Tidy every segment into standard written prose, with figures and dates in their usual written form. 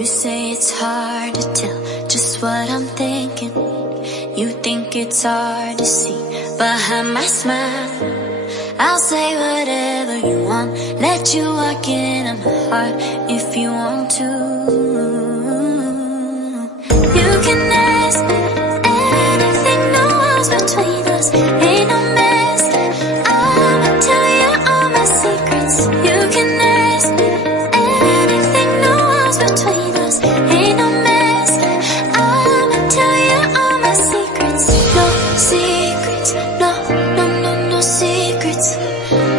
You say it's hard to tell just what I'm thinking. You think it's hard to see behind my smile. I'll say whatever you want, let you walk into my heart if you want to. You can ask me anything, no walls between us, ain't no mess. I'ma tell you all my secrets. You can ask me anything, no walls between us, ain't no mess. I'ma tell you all my secrets. No secrets, no, no, no, no secrets.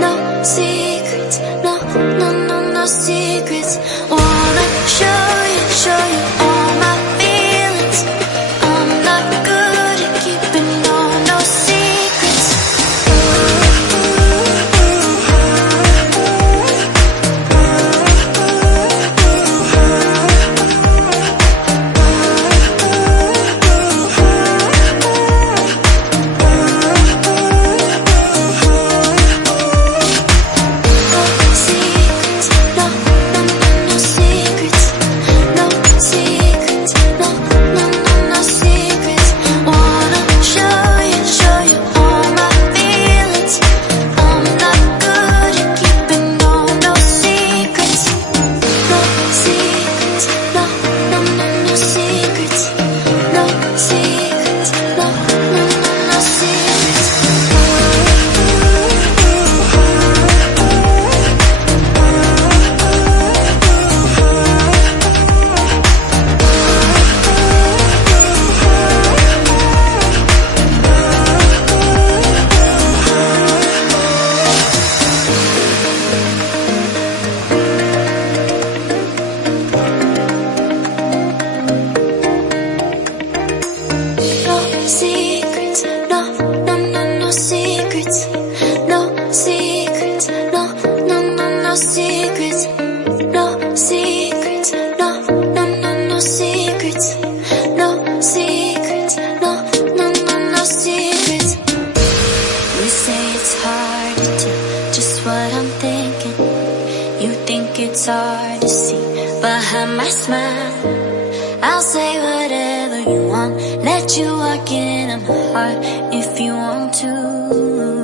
No secrets, no, no, no, no secrets. Wanna show you all my feelings. I'm not good at keeping no secrets. Secrets, no, no, no, no secrets. No secrets, no, no, no, no secrets. No secrets, no, no, no, no secrets. No secrets, no, no, no, no secrets. You say it's hard to tell just what I'm thinking. You think it's hard to see behind my smile. I'll say whatever you want, let you walk into my heart if you want to.